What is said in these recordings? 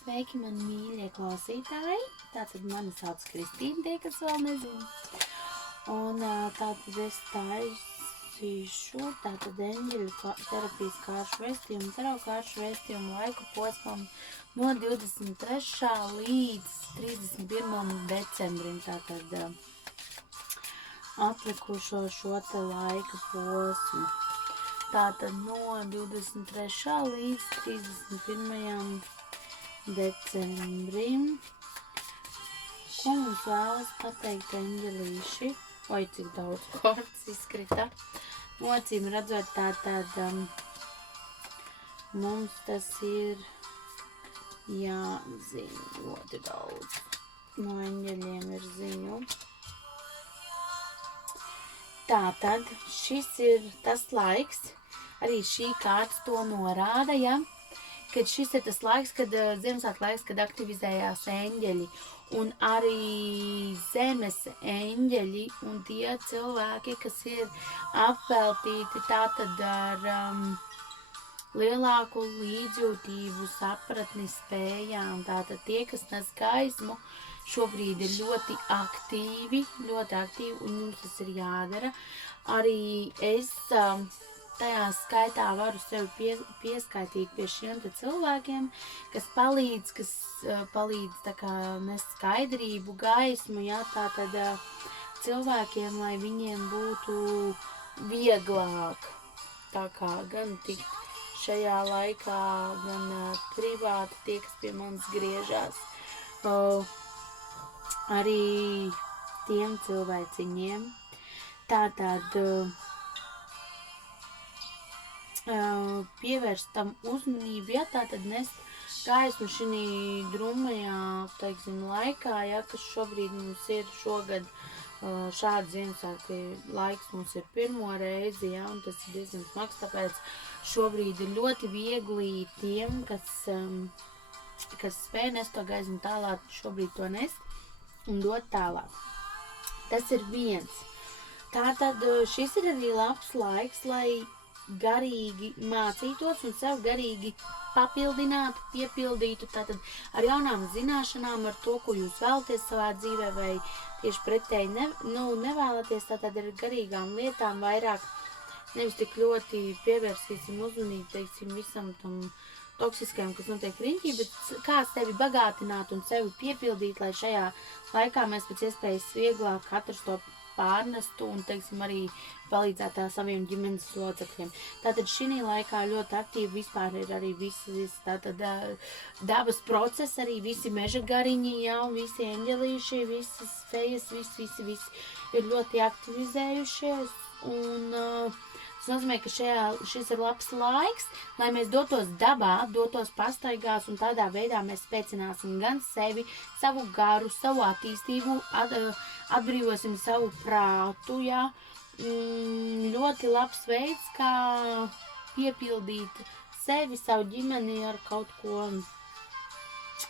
Sveiki, mani mīļie klausītāji! Tātad mani sauc Kristīna, tie, kas vēl nezina. Un tātad es taisīšu eņģeļu terapijas kāršu vēstījumu, tarot kāršu vēstījumu laiku posmam no 23. līdz 31. decembrim. Tātad atlikušo šo te laika posmu. Tātad no 23. līdz 31. decembrim. Ko mums vēlas pateikt eņģelīši? Oi, cik daudz korts izkrita. Acīm redzot, tātad mums tas ir jāzina ļoti daudz. No eņģeļiem ir ziņu. Tātad šis ir tas laiks, arī šī kārta to norāda, ja? Kad šis ir tas laiks, kad Ziemassvētku laiks, kad aktivizējās eņģeļi, un arī zemes eņģeļi un tie cilvēki, kas ir apveltīti tātad ar lielāku līdzjūtību, sapratni, spējām, tātad tie, kas nes gaismu, šobrīd ir ļoti aktīvi, un jums tas ir jādara. Arī es tajā skaitā varu sevi pieskaitīt pie šiem te cilvēkiem, kas palīdz tā kā nes skaidrību, gaismu, ja, tātad cilvēkiem, lai viņiem būtu vieglāk tā kā gan tikt šajā laikā, gan privāti tie, kas pie manis griežās. Arī tiem cilvēciņiem. Tātad pievērst tam uzmanību, ja tātad nest gaismu šī drumajā, teiksim, laikā, ja, kas šobrīd mums ir šogad šāds Ziemassvētku laiks mums ir pirmo reizi, ja, un tas ir diezgan smags, tāpēc šobrīd ir ļoti viegli tiem, kas spēj nest to gaismu tālāk, šobrīd to nest un dot tālāk. Tas ir viens. Tātad šis ir arī labs laiks, lai garīgi mācītos un sev garīgi papildinātu, piepildītu, tātad ar jaunām zināšanām, ar to, ko jūs vēlaties savā dzīvē, vai tieši pretēji nevēlaties, tātad ar garīgām lietām vairāk, nevis tik ļoti pievērsīsim uzmanību, teiksim, visam tam toksiskajam, kas notiek riņķī, bet kā sevi bagātināt un sevi piepildīt, lai šajā laikā mēs pēc iespējas vieglāk katrs to pārnestu un, teiksim, arī palīdzēt saviem ģimenes locekļiem. Tātad šī laikā ļoti aktīvi vispār ir arī visi tātad dabas procesi, arī visi meža gariņi, jā, visi eņģelīši, visas fejas, visi ir ļoti aktivizējušies un tas nozīmē, ka šis ir labs laiks, lai mēs dotos dabā, dotos pastaigās un tādā veidā mēs spēcināsim gan sevi, savu garu, savu attīstību, atbrīvosim savu prātu, jā. Ļoti labs veids, kā piepildīt sevi, savu ģimeni ar kaut ko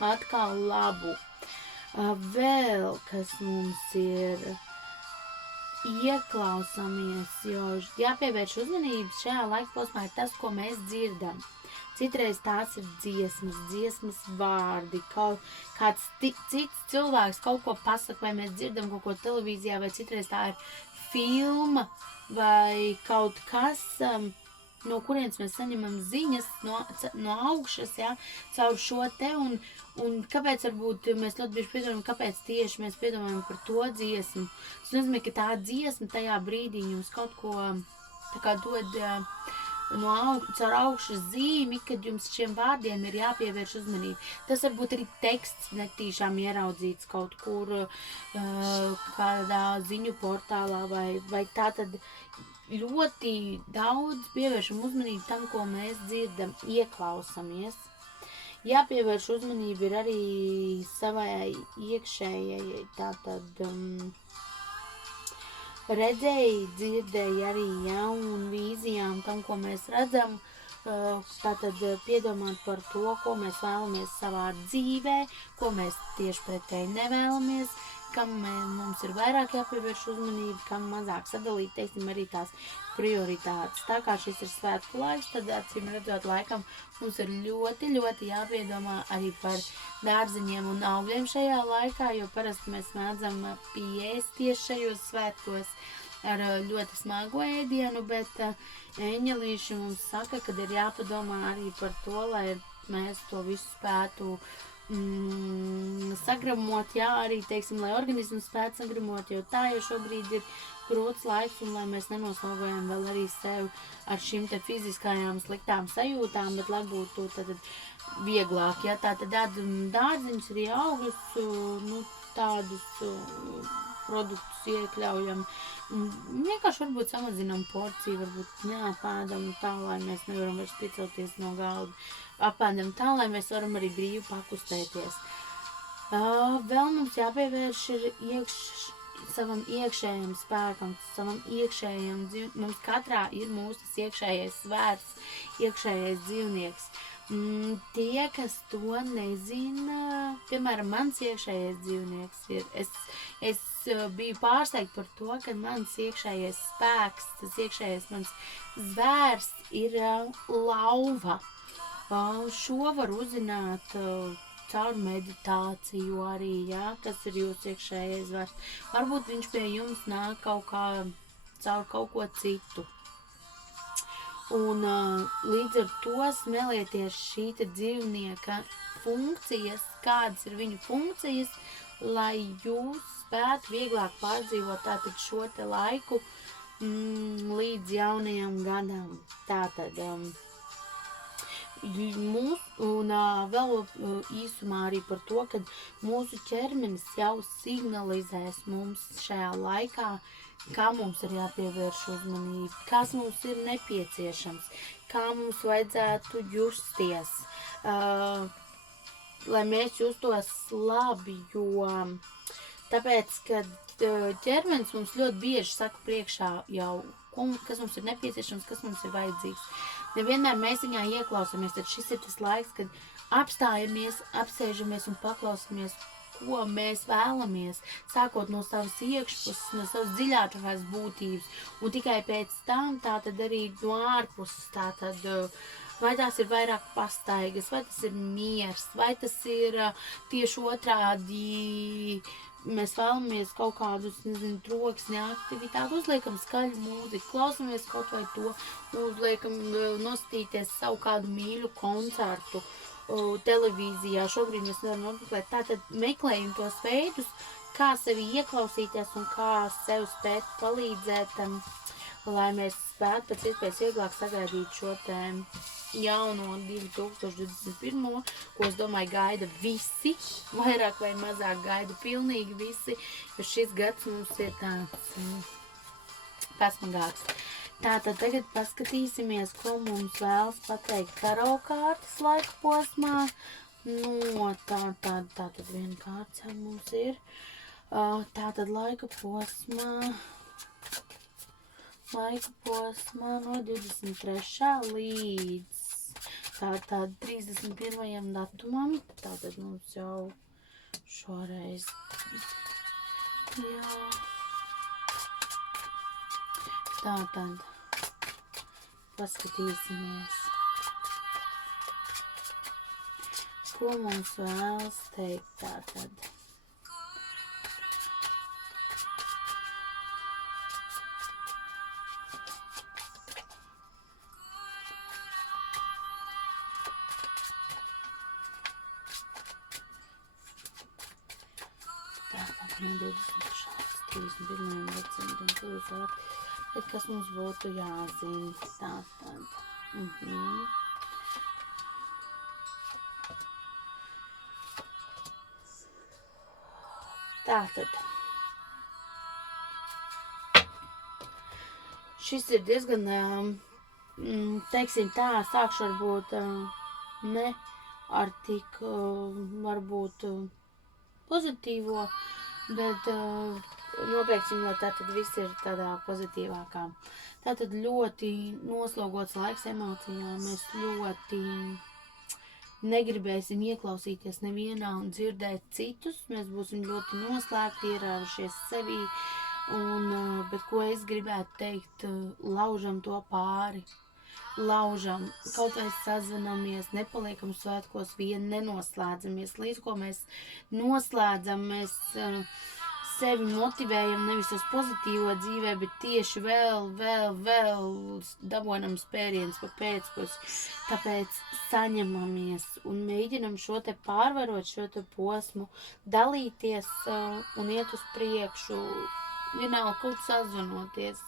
atkal labu. Vēl, kas mums ir ieklausāmies, jo jāpievērš uzmanības šajā laika posmā ir tas, ko mēs dzirdam. Citreiz tās ir dziesmas vārdi, kāds cits cilvēks kaut ko pasaka, vai mēs dzirdam kaut ko televīzijā, vai citreiz tā ir filma, vai kaut kas, no kurienes mēs saņemam ziņas no augšas, ja, caur šo te, un kāpēc varbūt mēs ļoti bieži piedomājam, kāpēc tieši mēs piedomājam par to dziesmu. Tas nozīmē, ka tā dziesma tajā brīdī jums kaut ko tā kā dod caur augšas zīmi, kad jums šiem vārdiem ir jāpievērš uzmanība. Tas varbūt arī teksts netīšām ieraudzīts kaut kur kādā ziņu portālā vai tā tad ļoti daudz pievēršam uzmanību tam, ko mēs dzirdam, ieklausamies. Jāpievērš uzmanība ir arī savai iekšējai, tātad redzēji, dzirdēji arī, ja, un vīzijām tam, ko mēs redzam, tātad piedomāt par to, ko mēs vēlamies savā dzīvē, ko mēs tieši pretēji nevēlamies, kam mums ir vairāk jāpievērš uzmanība, kam mazāk sadalīt, teiksim, arī tās prioritātes. Tā kā šis ir svētku laiks, tad acīm redzot laikam mums ir ļoti, ļoti jāpiedomā arī par dārziņiem un augļiem šajā laikā, jo parasti mēs mēdzam pieēst tieši šajos svētkos ar ļoti smagu ēdienu, bet eņģelīši mums saka, kad ir jāpadomā arī par to, lai mēs to visu spētu sagramot, jā, arī, teiksim, lai organismu spētu sagramot, jo tā jau šobrīd ir grūts laiks, un lai mēs nenoslogojam vēl arī sev ar šīm te fiziskajām sliktām sajūtām, bet lai būtu tad vieglāk, ja tā tad dārziņus arī augļus, nu, tādus produktus iekļaujam, vienkārši varbūt samazinām porciju, varbūt neapēdam tā, lai mēs nevaram vairs piecelties no galda, apēdam tā, lai mēs varam arī brīvi pakustēties. Vēl mums jāpievērš ir savam iekšējam spēkam, savam iekšējam dzīvniekam. Mums katrā ir mūsu iekšējais svērs, iekšējais dzīvnieks. Tie, kas to nezina, piemēram, mans iekšējais dzīvnieks ir, es biju pārsteigta par to, ka mans iekšējais spēks, tas iekšējais mans zvērs ir lauva. Šo var uzzināt caur meditāciju arī, jā, kas ir jūsu iekšējais zvērs. Varbūt viņš pie jums nāk kaut kā caur kaut ko citu. Un līdz ar to smelieties šī dzīvnieka funkcijas, kādas ir viņu funkcijas, lai jūs spētu vieglāk pārdzīvot tātad šo te laiku līdz jaunajam gadam. Tātad un vēl īsumā arī par to, ka mūsu ķermenis jau signalizēs mums šajā laikā, kā mums ir jāpievērš uzmanība, kas mums ir nepieciešams, kā mums vajadzētu justies, lai mēs justos labi, jo tāpēc, ka ķermenis mums ļoti bieži saka priekšā jau, kas mums ir nepieciešams, kas mums ir vajadzīgs. Nevienmēr mēs viņā ieklausāmies, tad šis ir tas laiks, kad apstājamies, apsēžamies un paklausamies, ko mēs vēlamies, sākot no savas iekšpuses, no savas dziļākās būtības, un tikai pēc tam tātad arī no ārpuses, tātad vai tās ir vairāk pastaigas, vai tas ir miers, vai tas ir tieši otrādi, mēs vēlamies kaut kādus, nezinu, troksni, aktivitāti, uzliekam skaļu mūziku, klausamies kaut vai to, uzliekam nostīties savu kādu mīļu koncertu, televīzijā, šobrīd mēs nevaram apmeklēt, tātad meklējam tos veidus, kā sevi ieklausīties un kā sev spēt palīdzēt, lai mēs spētu pēc iespējas vieglāk sagaidīt šo te jauno 2021, ko es domāju gaida visi, vairāk vai mazāk gaida pilnīgi visi, jo šis gads mums ir tāds pasmagāks. Tātad tagad paskatīsimies, ko mums vēlas pateikt taro kārtas laika posmā. No, tātad viena kārts jau mums ir. Tātad laika posmā no 23. līdz tātad 31. datumam. Tātad mums jau šoreiz, jā. Tātad paskatīsimies, ko mums vēlas teikt tātad. Tātad no 31. gadsimtam pilsēt. Bet kas mums būtu jāzina? Tātad. Tātad. Šis ir diezgan, teiksim tā, sākšu varbūt ne ar tik, varbūt pozitīvo, bet nobeigsim, lai tātad viss ir tādā pozitīvākā. Tātad ļoti noslogots laiks emocijām, mēs ļoti negribēsim ieklausīties nevienā un dzirdēt citus, mēs būsim ļoti noslēgti, ierāvušies sevī, bet ko es gribētu teikt, laužam to pāri. Laužam, kaut vai sazvanamies, nepaliekam svētkos vien, nenoslēdzamies. Līdz ko mēs noslēdzam, mēs sevi motivējam nevis uz pozitīvo dzīvē, bet tieši vēl dabonam spēriens pa pēcpusi. Tāpēc saņemamies un mēģinam šo te pārvarot, šo te posmu, dalīties un iet uz priekšu, vienalga kaut sazvanoties,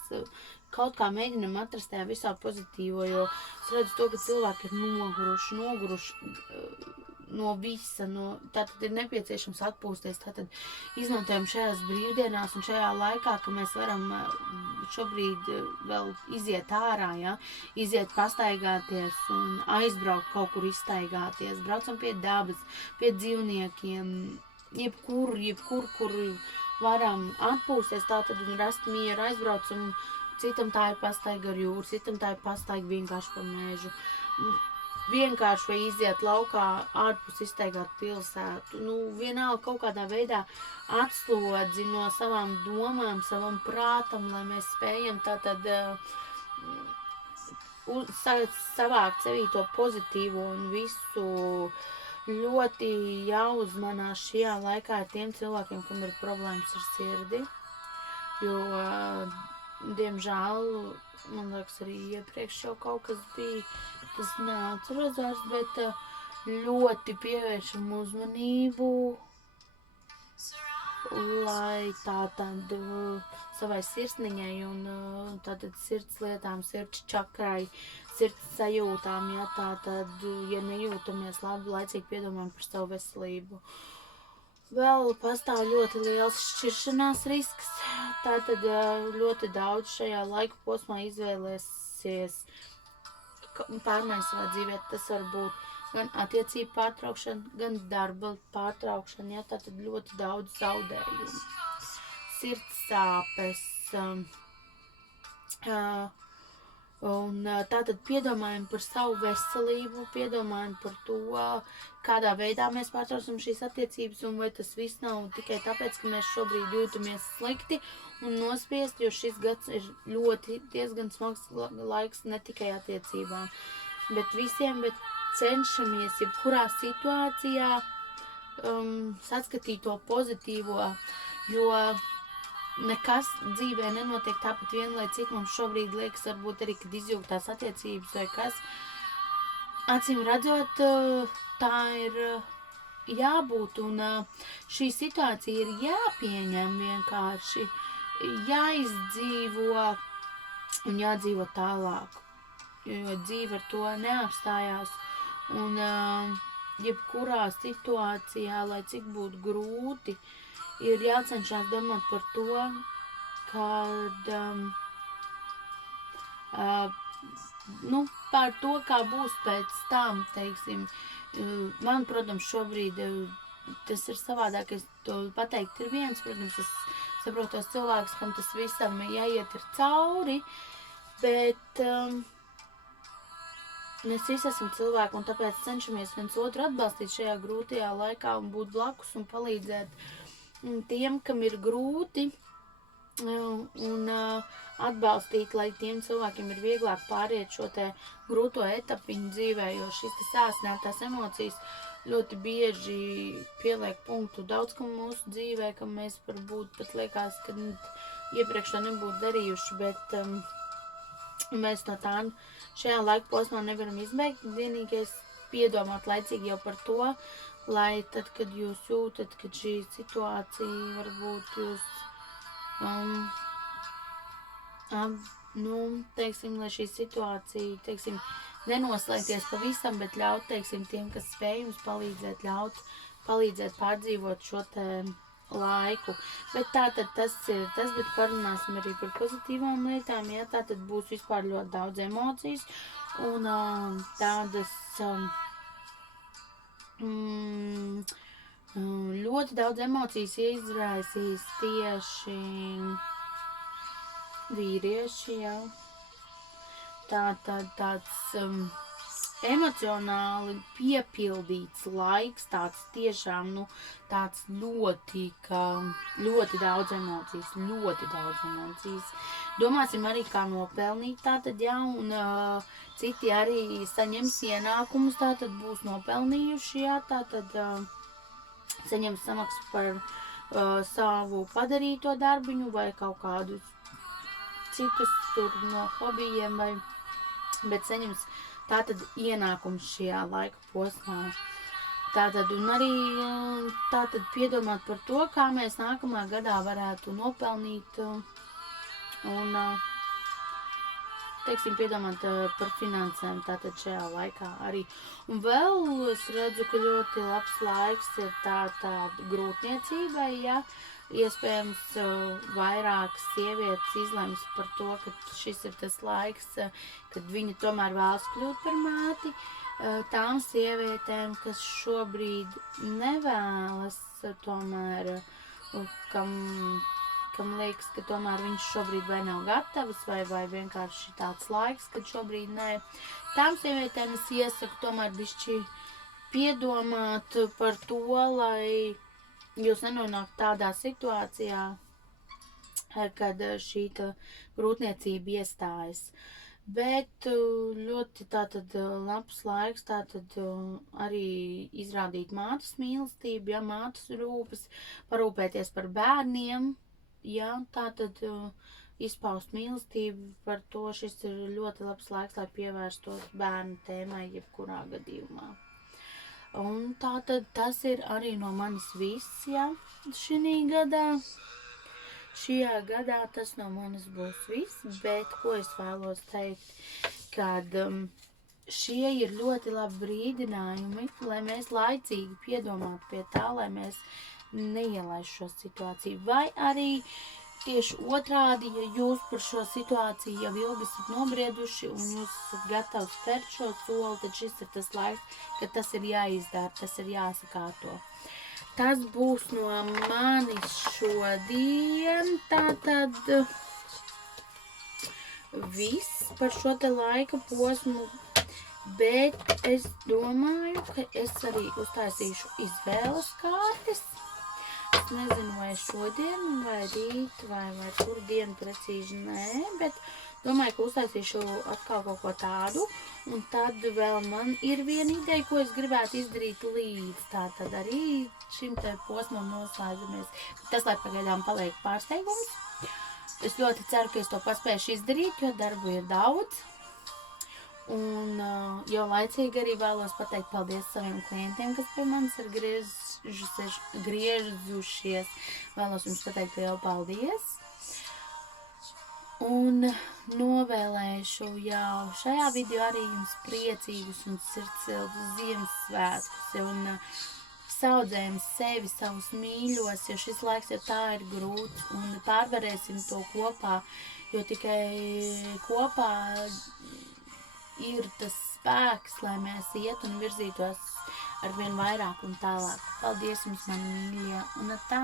kaut kā mēģinam atrast tajā visā pozitīvo, jo es redzu to, ka cilvēki ir noguruši no visa, tātad ir nepieciešams atpūsties, tātad izmantojam šajās brīvdienās un šajā laikā, ka mēs varam šobrīd vēl iziet ārā, ja? Iziet pastaigāties un aizbraukt kaut kur izstaigāties, braucam pie dabas, pie dzīvniekiem, jebkur, kur varam atpūsties tātad un rast mieru, aizbraucam. Citam tā ir pastaiga ar jūru, citam tā ir pastaiga vienkārši pa mežu. Vienkārši vai iziet laukā, ārpus izstaigāt pilsētu. Vienalga kaut kādā veidā atslodzi no savām domām, savam prātam, lai mēs spējam tātad savākt sevī to pozitīvo un visu. Ļoti jāuzmanās šajā laikā ar tiem cilvēkiem, kam ir problēmas ar sirdi, jo diemžēl, man liekas, arī iepriekš jau kaut kas bija, tas neatceros vairs, bet ļoti pievēršam uzmanību, lai tātad savai sirsniņai un tātad sirds lietām, sirds čakrai, sirds sajūtām, ja tātad, ja nejūtamies labi, laicīgi piedomājam par savu veselību. Vēl pastāv ļoti liels šķiršanās risks, tātad ļoti daudz šajā laika posmā izvēlēsies pārmaiņas savā dzīvē. Tas var būt gan attiecību pārtraukšana, gan darba pārtraukšana, ja tātad ļoti daudz zaudējumu. Sirds sāpes, un tātad piedomājam par savu veselību, piedomājam par to, kādā veidā mēs pārtraucam šīs attiecības, un vai tas viss nav tikai tāpēc, ka mēs šobrīd jūtamies slikti un nospiest, jo šis gads ir diezgan smags laiks ne tikai attiecībām, bet visiem, bet cenšamies jebkurā situācijā saskatīt to pozitīvo, jo nekas dzīvē nenotiek tāpat vienlaicīgi, mums šobrīd liekas varbūt arī, kad izjūgtās attiecības vai kas. Acīm redzot, tā ir jābūt, un šī situācija ir jāpieņem vienkārši, jāizdzīvo un jādzīvo tālāk, jo dzīve ar to neapstājās, un jebkurā situācijā, lai cik būtu grūti, ir jācenšas domāt par to, kad, par to, kā būs pēc tam, teiksim. Man, protams, šobrīd tas ir savādāk, es to pateikt ir viens, protams, es saprotu tos cilvēkus, kam tas visam jāiet ir cauri, bet mēs visi esam cilvēki, un tāpēc cenšamies viens otru atbalstīt šajā grūtajā laikā un būt blakus un palīdzēt tiem, kam ir grūti, un atbalstīt, lai tiem cilvēkiem ir vieglāk pāriet šo te grūto etapu viņu dzīvē, jo šīs te sāsinātās emocijas ļoti bieži pieliek punktu daudz kam mūsu dzīvē, kam mēs varbūt pat liekas, ka iepriekš to nebūtu darījuši, bet mēs no tā šajā laika posmā nevaram izbeigt. Vienīgais piedomāt laicīgi jau par to, lai tad, kad jūs jūtat, ka šī situācija varbūt jūs, teiksim, lai šī situācija, teiksim, nenoslēgties pavisam, bet ļaut, teiksim, tiem, kas spēj jums palīdzēt, palīdzēt pārdzīvot šo te laiku. Bet tātad tas ir tas, bet parunāsim arī par pozitīvām lietām, ja tātad būs vispār ļoti daudz emocijas un tādas ļoti daudz emocijas izraisīs tieši vīrieši, jā. Tātad tāds emocionāli piepildīts laiks, tāds tiešām, tāds ļoti daudz emocijas. Domāsim arī, kā nopelnīt tātad, jā, un citi arī saņems ienākumus, tātad būs nopelnījuši, jā, tātad saņems samaksu par savu padarīto darbiņu vai kaut kādus citus tur no hobijiem, bet saņems tātad ienākums šajā laika posmā. Tātad, un arī tātad piedomāt par to, kā mēs nākamā gadā varētu nopelnīt un, teiksim, piedomāt par finansēm tātad šajā laikā arī. Un vēl es redzu, ka ļoti labs laiks ir tāda grūtniecībai, ja iespējams vairākas sievietes izlems par to, ka šis ir tas laiks, kad viņi tomēr vēlas kļūt par māti. Tām sievietēm, kas šobrīd nevēlas tomēr, kam liekas, ka tomēr viņš šobrīd vai nav gatavs, vai vienkārši tāds laiks, kad šobrīd nē. Tām sievietēm es iesaku tomēr bišķi piedomāt par to, lai jūs nenonākt tādā situācijā, kad šī grūtniecība iestājas. Bet ļoti tātad labs laiks tātad arī izrādīt mātes mīlestību, ja mātes rūpes, parūpēties par bērniem, ja tātad izpaust mīlestību par to, šis ir ļoti labs laiks, lai pievērstos bērnu tēmai jebkurā gadījumā. Un tātad tas ir arī no manis viss, ja, šī gadā. Šajā gadā tas no manis būs viss, bet ko es vēlos teikt, kad šie ir ļoti labi brīdinājumi, lai mēs laicīgi piedomātu pie tā, lai mēs neielaistu šo situāciju. Vai arī tieši otrādi, ja jūs par šo situāciju jau ilgi esat nobrieduši un jūs esat gatavi spērt šo soli, tad šis ir tas laiks, kad tas ir jāizdara, tas ir jāsakārto. Tas būs no manis šodien, tātad viss par šo te laika posmu, bet es domāju, ka es arī uztaisīšu izvēles kārtas. Es nezinu, vai šodien, vai rīt, vai kur dienu precīzi nē, bet domāju, ka uztaisīšu atkal kaut ko tādu, un tad vēl man ir viena ideja, ko es gribētu izdarīt līdz. Tātad arī šim te posmam noslēdzamies. Tas, lai pagaidām paliek pārsteigums. Es ļoti ceru, ka es to paspēšu izdarīt, jo darbu ir daudz. Un jau laicīgi arī vēlos pateikt paldies saviem klientiem, kas pie manis ir griežušies. Vēlos jums pateikt lielu paldies. Un novēlēšu jau šajā video arī jums priecīgus un sirdsiltus Ziemassvētkus un saudzējam sevi, savus mīļos, jo šis laiks jau tā ir grūts un pārvarēsim to kopā, jo tikai kopā ir tas spēks, lai mēs iet un virzītos arvien vairāk un tālāk. Paldies jums, mani mīļie, un tā!